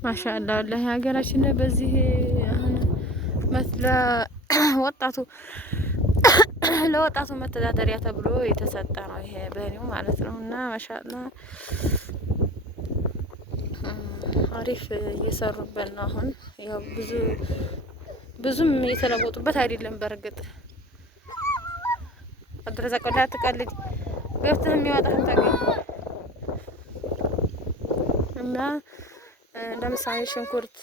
ማሻአላህ ወላሂ ሀገራችን ላይ በዚህ አሁን መስለ ወጣቱ ለወጣቱ መተዳደሪያ ተብሎ የተሰጠ ነው ይሄ በኔው ማለት ነው። እና ማሻአላህ አሪፍ እየሰሩበት ነው። አሁን ያው ብዙም የተለወጡበት አይደለም። በርግጥ አብረዘቅ ወላ ተቀልድ ገብተህ የሚያወጣህን ታገኝ እና ለምሳሌ ሽንኩርት፣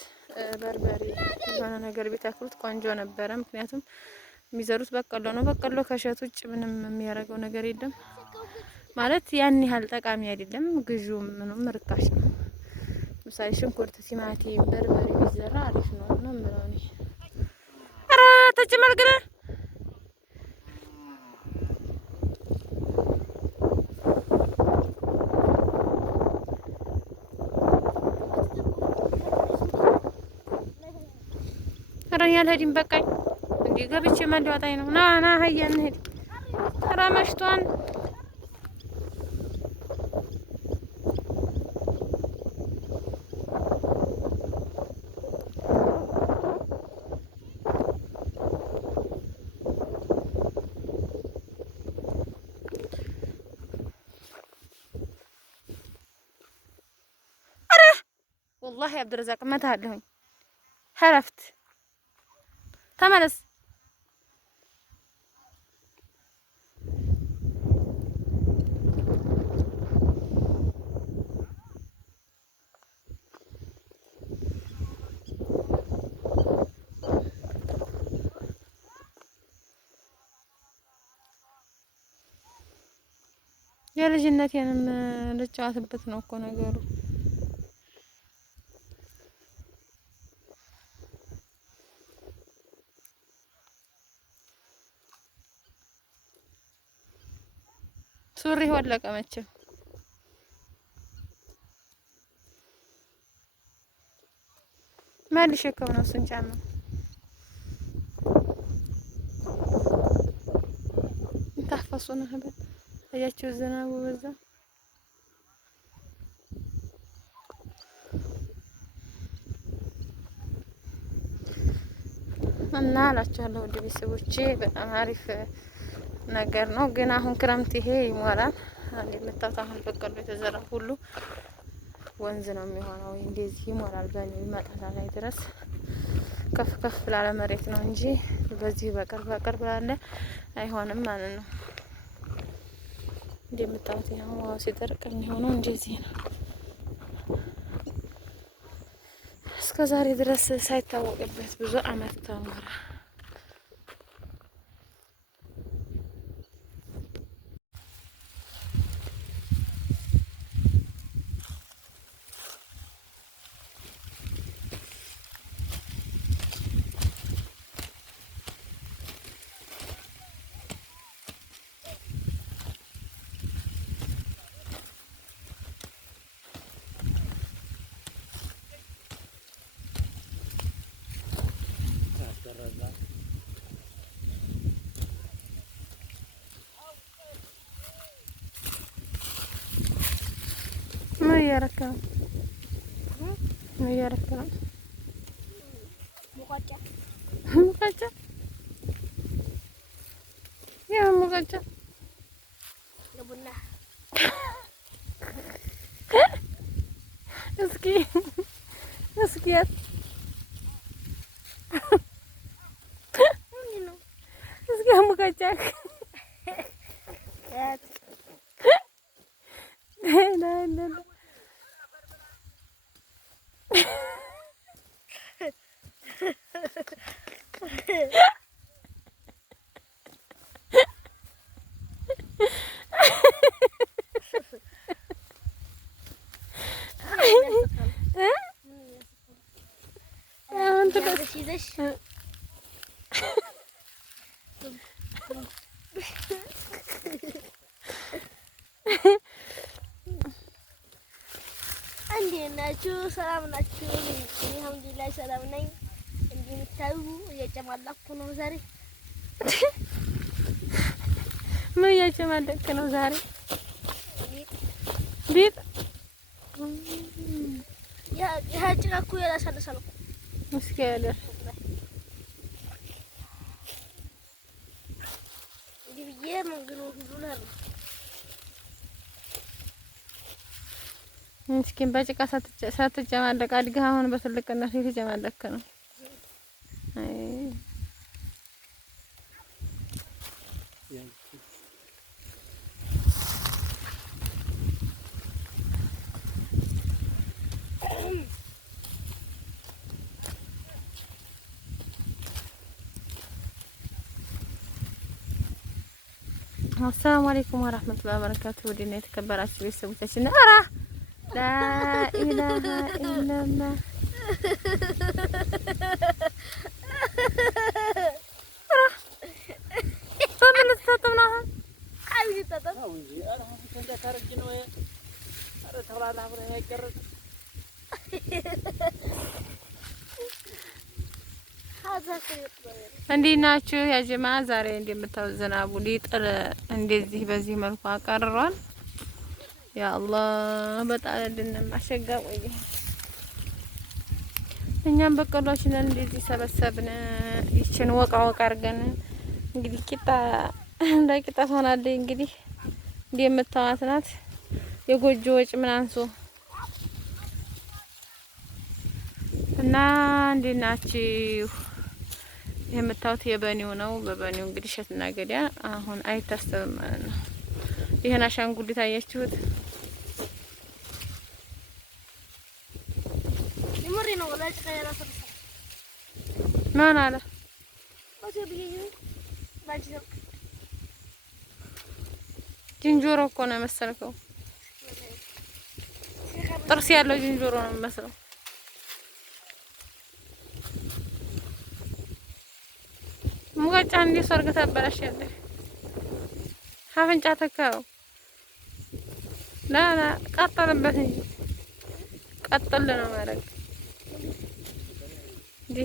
በርበሬ የሆነ ነገር ቢተክሉት ቆንጆ ነበረ። ምክንያቱም የሚዘሩት በቀሎ ነው። በቀሎ ከእሸት ውጭ ምንም የሚያደርገው ነገር የለም ማለት ያን ያህል ጠቃሚ አይደለም። ግዢው ምኑም ርካሽ ነው። ለምሳሌ ሽንኩርት፣ ቲማቲም፣ በርበሬ ቢዘራ አሪፍ ነው ነው የምለው እኔ። ኧረ ተጨማልገለ ያልሄድም በቃኝ እንዴ ገብቼ ማልወጣኝ ነው። ና ና ሀያ እንሂድ። ኧረ መሽቷን والله يا عبد الرزاق ما تهلهኝ حرفت ተመለስ። የልጅነቴንም ልጫወትበት ነው እኮ ነገሩ። ሱሪ ወለቀ መቼም ማን ሊሸከም ነው እሱን ጫማ? ታፈሱ ነው ህበት አያችሁ ዝናቡ በዛ እና አላችኋለሁ ወደ ቤተሰቦቼ በጣም አሪፍ ነገር ነው። ግን አሁን ክረምት ይሄ ይሞላል። አንዴ መጣጣ አሁን በቀሎ የተዘራ ሁሉ ወንዝ ነው የሚሆነው። እንደዚህ ይሞላል። በኔ ይመጣላ ላይ ድረስ ከፍ ከፍ ላለ መሬት ነው እንጂ በዚህ በቅርብ ያለ አይሆንም ማለት ነው። እንደምታዩት ያው ዋው ሲደርቅ የሚሆነው እንደዚህ ነው። እስከዛሬ ድረስ ሳይታወቅበት ብዙ አመት ተሞራ ما يركب مقاطع يا مقاطع لبنا اسكي اسكيات اسكي مقاطع لا لا لا እንዴት ናችሁ? ሰላም ናችሁ? እኔ አልሐምዱሊላህ ሰላም ነኝ። እንደምታዩ እየጨማለኩ ነው ዛሬ። ምን እየጨማለክ ነው ዛሬ? ቤት ያ ጭቃ እኮ ያላሳለሰ ነው። እስኪ ያለ እንግዲህ መንገዱ ሁሉ ነው። ምስኪን በጭቃ ሳትጨማለቅ አድገህ አሁን በትልቅነት የተጨማለክ ነው። አይ አሰላሙ አለይኩም ወራህመቱላሂ ወበረካቱ። ወዲና የተከበራችሁ ቤተሰቦቻችን አራ ላ ኢላሃ ኢላላህ እንዴት ናችሁ ያ ጀማ? ዛሬ እንደምታዩት ዝናቡ ሊጥል እንደዚህ በዚህ መልኩ አቀርሯል። ያ አላህ በጣለልን ማሸጋ ቆይ እኛም በቀሏችንን እንደዚህ ሰበሰብን። ይችን ወቃ አድርገን እንግዲህ ቂጣ ለቂጣ ሆናለች። እንግዲህ እንደምታዩት ናት። የጎጆ ወጭ ምን አንሶ እና እንዴት ናችሁ? የምታዩት የበኔው ነው። በበኔው እንግዲህ እሸትና ገዳ አሁን አይታሰብም ማለት ነው። ይሄን አሻንጉሊት አያችሁት? ይሞሪ ነው ወላጭ ከያላ ፈርሳ ማን አለ ዝንጀሮ እኮ ነው መሰልከው። ጥርስ ያለው ዝንጀሮ ነው የሚመስለው። ሙቀጫ እንዲ ሰርግ ተበላሽልህ አፍንጫ ተካው ላ ቀጠልበት እንጂ ቀጠል ነው ማረግ እንዴ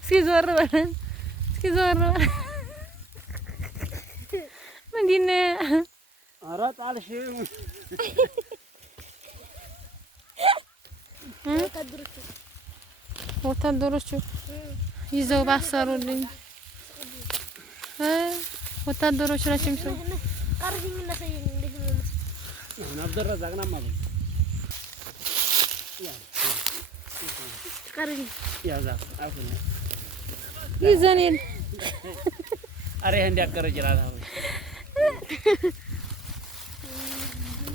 እስኪ ዞር በል እስኪ ዞር በል ምንድን ነው? ኧረ ጣልሽ ወታደሮቹ ይዘው ባሰሩልኝ ወታደሮቹ ናቸው የሚሰሩ ይዘኔል አሬ እንዲያቀረጭ ይላል አሁን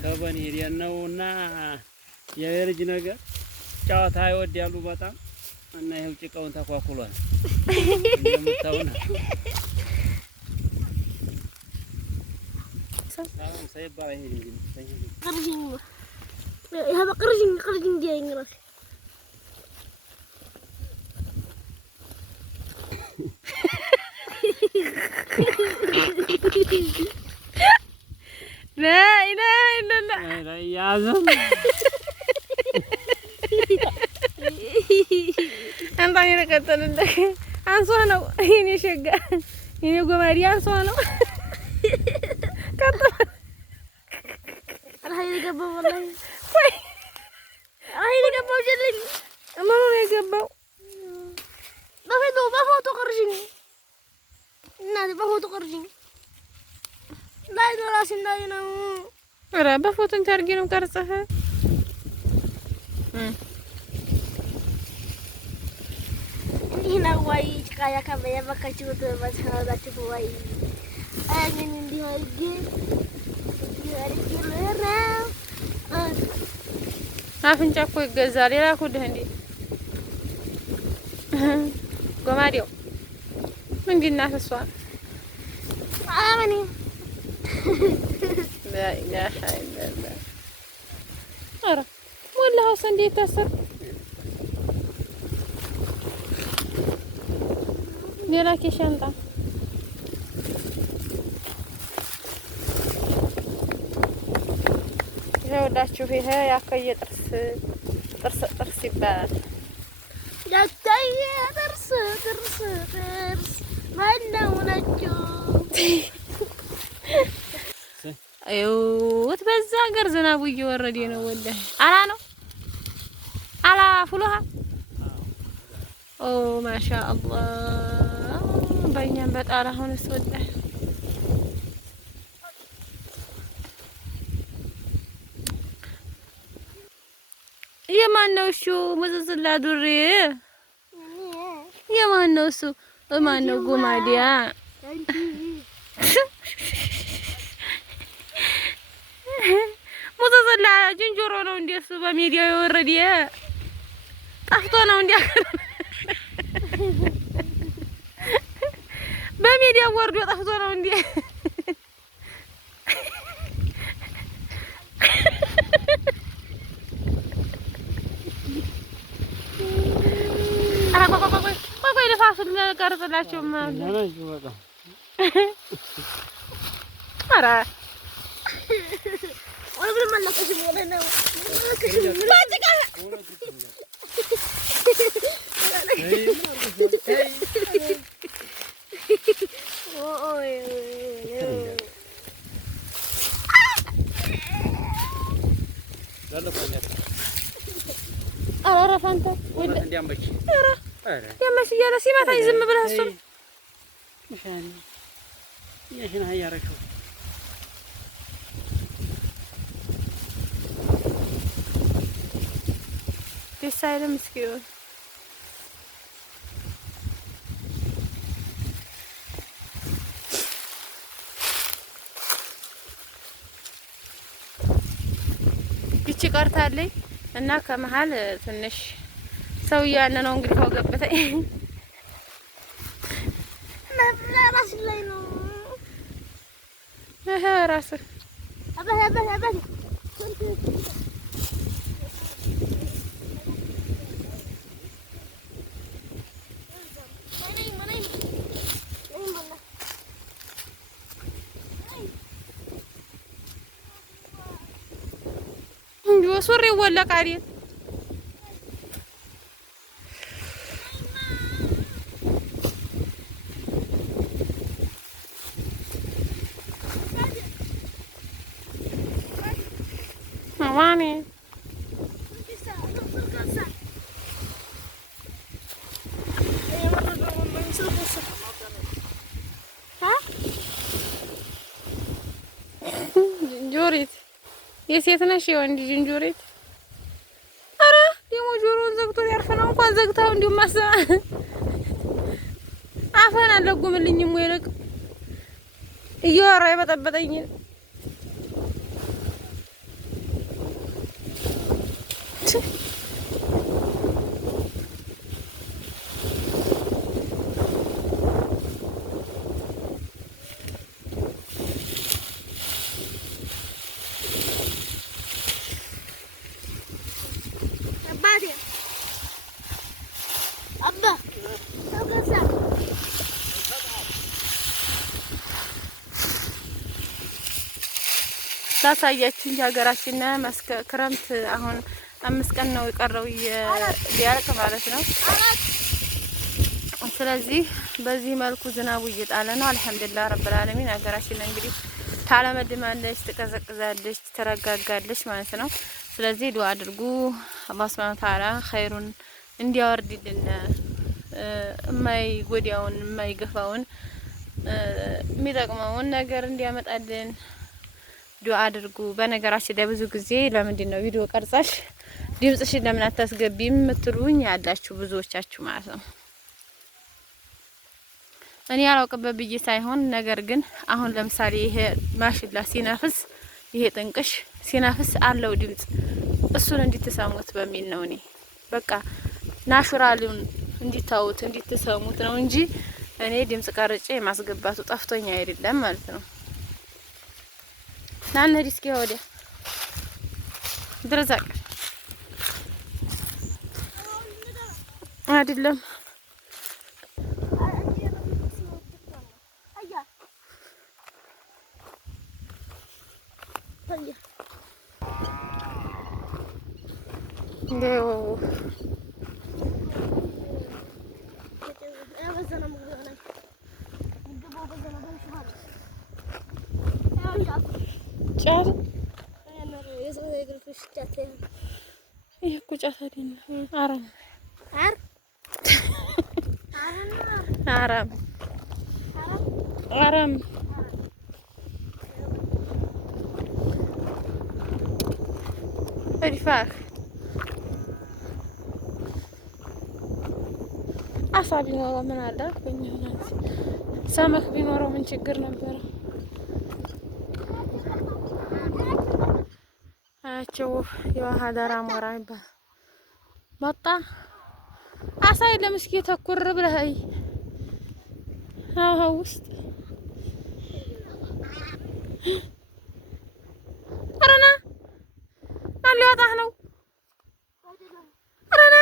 ከበኔ ነውና የልጅ ነገር ጨዋታ ይወዳሉ በጣም እና ይሄው ጭቃውን ተኳኩሏል እንደምታውና ሰላም ሳይባል አይሄድም ቀርጂኝ ይሄ በቀርጂኝ ዲያኝ ራስ لا إله إلا الله يا زلمة أنت هنا كتر عندك أنسوانو هني شجع هني قمري أنسوانو كتر أنا هاي الجبة والله هاي الجبة وجلني ما هو الجبة ما هو تقرجني نادي ما هو تقرجني لا يدرس لا ينام ورا بفوت انت ارجينو كرصها هنا واي كايا كبايا بكاچو بس هذا تشوف واي انا ندي هاجي هاجي لرا አፍንጫ እኮ ይገዛል የላኩልህ እንዴ ጎማዴው ምንድን ናት እሷ? አማኒ ላኢላሀ ኢለላህ። ኧረ ወላሂ ሀውስ እንዴት ታሰር ሌላ ኬሻንጣ ይኸውላችሁ ይሄ ያከየ ጥርስ ይባላል። ያከየ ጥርስ ማነው ነጩ? አይውት በዛ ሀገር ዝናቡ እየወረደ ነው። ወላሂ አላ ነው አላ ፍሉሃ ኦ ማሻአላህ በእኛም በጣራ አሁንስ ወላሂ የማን ነው እሱ? ሙዝዝላ ዱሬ የማን ነው እሱ? ማን ነው ጎማዲያ? ሙዝዝላ ዝንጀሮ ነው እንዴ እሱ? በሚዲያው የወረደ ጠፍቶ ነው እንዴ? በሚዲያው ወርዶ ጠፍቶ ነው እንዴ? ቆይ ልፋሱን ቀርጽላችሁ ማለት ነው። ኧረ ወልብር መለከሽ ሞለና ኧረ ፋንታ ወደ እንዲያምበች ኧረ ያመሽ እያለ ሲመታኝ ዝም ብለህ እሱን مشان يشنا هياركوا ደስ አይልም እስኪ ይቺ ቀርታለኝ እና ከመሃል ትንሽ ሰው ያነ ነው እንግዲህ ወገበተኝ ራስ ላይ ነው ራስ አበላ ሱሪ ወለቀ አይደል? ማማኔ ጆሪት የሴት ነሽ የወንድ ጅንጆሪት? አረ ደሞ ጆሮውን ዘግቶ ያርፍ ነው። እንኳን ዘግታው እንዲሁም ማሰማ አፈን አለጉምልኝም ወይ ለቅ እያወራ የበጠበጠኝ ታሳያችሁ ሀገራችን ክረምት አሁን 5 ቀን ነው የቀረው ሊያልቅ ማለት ነው። ስለዚህ በዚህ መልኩ ዝናቡ እየጣለ ነው። አልሐምዱሊላህ ረብል ዓለሚን። ሀገራችን እንግዲህ ታለመድማለች፣ ትቀዘቅዛለች፣ ትረጋጋለች ማለት ነው። ስለዚህ ዱአ አድርጉ አላህ ሱብሓነሁ ወተዓላ ኸይሩን እንዲያወርድልን የማይጎዳውን የማይገፋውን የሚጠቅመውን ነገር እንዲያመጣልን ዱአ አድርጉ። በነገራችን ላይ ብዙ ጊዜ ለምንድን ነው ቪዲዮ ቀርጻሽ ድምጽሽን ለምን አታስገቢም የምትሉኝ ያላችሁ ብዙዎቻችሁ ማለት ነው። እኔ ያላውቅበት ብዬ ሳይሆን ነገር ግን አሁን ለምሳሌ ይሄ ማሽላ ሲነፍስ ይሄ ጥንቅሽ ሲነፍስ አለው ድምጽ እሱን እንድትሰሙት በሚል ነው። እኔ በቃ ናቹራሉን እንዲታዩት እንዲትሰሙት ነው እንጂ እኔ ድምጽ ቀርጬ የማስገባቱ ጠፍቶኛ አይደለም ማለት ነው። ናን ዲስኪ ወዲያ ድረዛቅ አይደለም እንደው ጫት ይሄ እኮ ጫት አይደለም። አረም እድፋክ አሳ ቢኖረው ምን አለ? ሰመክ ቢኖረው ምን ችግር ነበረ? አያቸው የውሃ ዳር አሞራ ይባላል። መጣ አሳ የለም። እስኪ ተኩር ብለህ አዎ ውስጥ አረና ማን ሊወጣህ ነው? አረና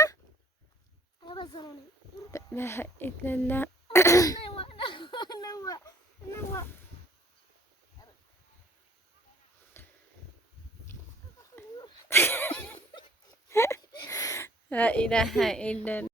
لا إله إلا لا إله إلا